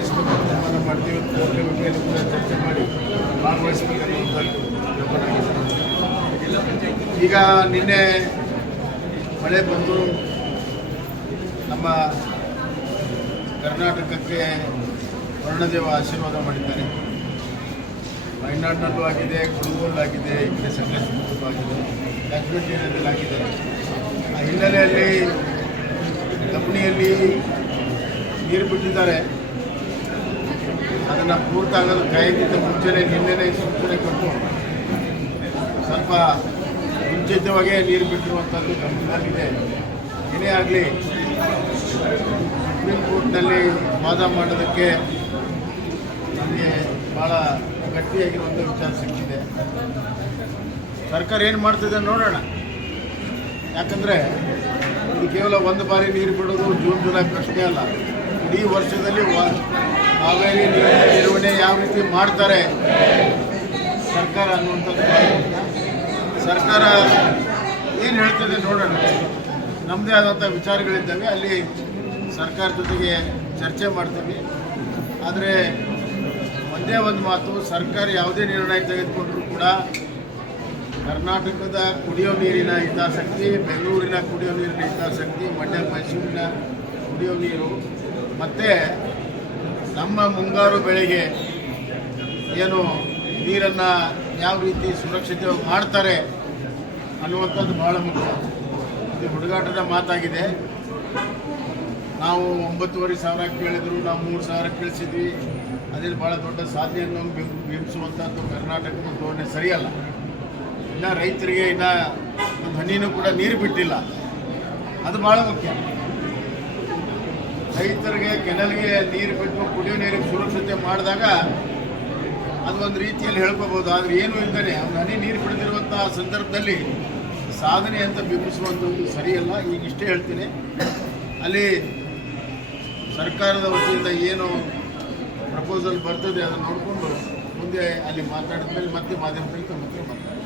ಭಾಗವಹಿಸಬೇಕು ತೀರ್ಮಾನ ಮಾಡ್ತೀವಿ. ಕೋರ್ಟ್ ವಿಷಯದಲ್ಲಿ ಕೂಡ ಚರ್ಚೆ ಮಾಡಿ ಭಾಗವಹಿಸಬೇಕನ್ನುವಂಥದ್ದು ಈಗ ನಿನ್ನೆ ಮಳೆ ಬಂದು ನಮ್ಮ ಕರ್ನಾಟಕಕ್ಕೆ ವರ್ಣದೇವ ಆಶೀರ್ವಾದ ಮಾಡಿದ್ದಾರೆ. ಮಲೆನಾಡಿನಲ್ಲೂ ಆಗಿದೆ, ಕೊಡಗಲ್ಲೂ ಈ ಕಡೆ ಸಕಲೇಶಪುರದಲ್ಲೂ ಆಗಿದೆ, ಕಾಶ್ಮೀರ ಏರಿಯಾದಲ್ಲಿ ಆಗಿದೆ. ಆ ಹಿನ್ನೆಲೆಯಲ್ಲಿ ಕಬಿನಿಯಲ್ಲಿ ನೀರು ಬಿಟ್ಟಿದ್ದಾರೆ. ಅದನ್ನು ಪೂರ್ತಾಗಲು ಕಾಯಕ್ಕಿಂತ ಮುಂಚೆನೇ ನಿನ್ನೆನೇ ಸೂಚನೆ ಕೊಟ್ಟು ಸ್ವಲ್ಪ ಮುಂಚಿತವಾಗೇ ನೀರು ಬಿಟ್ಟಿರುವಂಥದ್ದು ಗಮನದಲ್ಲಿದೆ. ಏನೇ ಆಗಲಿ ಸುಪ್ರೀಂ ಕೋರ್ಟ್ನಲ್ಲಿ ವಾದ ಮಾಡೋದಕ್ಕೆ ನಮಗೆ ಭಾಳ ಗಟ್ಟಿಯಾಗಿರುವಂಥ ವಿಚಾರ ಸಿಕ್ಕಿದೆ. ಸರ್ಕಾರ ಏನು ಮಾಡ್ತಿದೆ ನೋಡೋಣ. ಯಾಕಂದರೆ ಇದು ಕೇವಲ ಒಂದು ಬಾರಿ ನೀರು ಬಿಡೋದು ಜೂನ್ ಜುಲೈ ಪ್ರಶ್ನೆ ಅಲ್ಲ. ಇಡೀ ವರ್ಷದಲ್ಲಿ ಕಾವೇರಿ ನೀರಿನ ನಿರ್ವಹಣೆ ಯಾವ ರೀತಿ ಮಾಡ್ತಾರೆ ಸರ್ಕಾರ ಅನ್ನುವಂಥದ್ದು. ಸರ್ಕಾರ ಏನು ಹೇಳ್ತದೆ ನೋಡೋಣ. ನಮ್ಮದೇ ಆದಂಥ ವಿಚಾರಗಳಿದ್ದಾವೆ, ಅಲ್ಲಿ ಸರ್ಕಾರ ಜೊತೆಗೆ ಚರ್ಚೆ ಮಾಡ್ತೀವಿ. ಆದರೆ ಒಂದೇ ಒಂದು ಮಾತು, ಸರ್ಕಾರ ಯಾವುದೇ ನಿರ್ಣಯ ತೆಗೆದುಕೊಂಡರೂ ಕೂಡ ಕರ್ನಾಟಕದ ಕುಡಿಯೋ ನೀರಿನ ಹಿತಾಸಕ್ತಿ, ಬೆಂಗಳೂರಿನ ಕುಡಿಯೋ ನೀರಿನ ಹಿತಾಸಕ್ತಿ, ಮಂಡ್ಯ ಮೈಸೂರಿನ ಕುಡಿಯೋ ನೀರು ಮತ್ತು ನಮ್ಮ ಮುಂಗಾರು ಬೆಳೆಗೆ ಏನು ನೀರನ್ನು ಯಾವ ರೀತಿ ಸುರಕ್ಷಿತವಾಗಿ ಮಾಡ್ತಾರೆ ಅನ್ನುವಂಥದ್ದು ಭಾಳ ಮುಖ್ಯ. ಇದು ಹುಡುಗಾಟದ ಮಾತಾಗಿದೆ. ನಾವು 9,500 ಕೇಳಿದ್ರು, ನಾವು 3,000 ಕೇಳಿಸಿದ್ವಿ. ಅದೇನು ಭಾಳ ದೊಡ್ಡ ಸಾಧನೆಯನ್ನು ಬಿಂಬಿಸುವಂಥದ್ದು ಕರ್ನಾಟಕದ ಧೋರಣೆ ಸರಿಯಲ್ಲ. ಇನ್ನು ರೈತರಿಗೆ ಇನ್ನು ಒಂದು ಹನಿನೂ ಕೂಡ ನೀರು ಬಿಟ್ಟಿಲ್ಲ, ಅದು ಭಾಳ ಮುಖ್ಯ. ರೈತರಿಗೆ ಕೆನಲ್ಗೆ ನೀರು ಬಿಟ್ಟು ಕುಡಿಯೋ ನೀರಿಗೆ ಸುರಕ್ಷತೆ ಮಾಡಿದಾಗ ಅದು ಒಂದು ರೀತಿಯಲ್ಲಿ ಹೇಳ್ಕೋಬೋದು. ಆದರೆ ಏನೂ ಇಲ್ಲದೇ ಅವ್ನು ಹನಿ ನೀರು ಬಿಡದಿರುವಂಥ ಸಂದರ್ಭದಲ್ಲಿ ಸಾಧನೆ ಅಂತ ಬಿಂಬಿಸುವಂಥದ್ದು ಸರಿಯಲ್ಲ. ಈಗ ಇಷ್ಟೇ ಹೇಳ್ತೀನಿ, ಅಲ್ಲಿ ಸರ್ಕಾರದ ವತಿಯಿಂದ ಏನು ಪ್ರಪೋಸಲ್ ಬರ್ತದೆ ಅದನ್ನು ನೋಡಿಕೊಂಡು ಮುಂದೆ ಅಲ್ಲಿ ಮಾತಾಡಿದ ಮೇಲೆ ಮತ್ತೆ ಮಾಧ್ಯಮದಲ್ಲಿ ತಮ್ಮ ಹತ್ರ ಮಾತಾಡ್ತಾರೆ.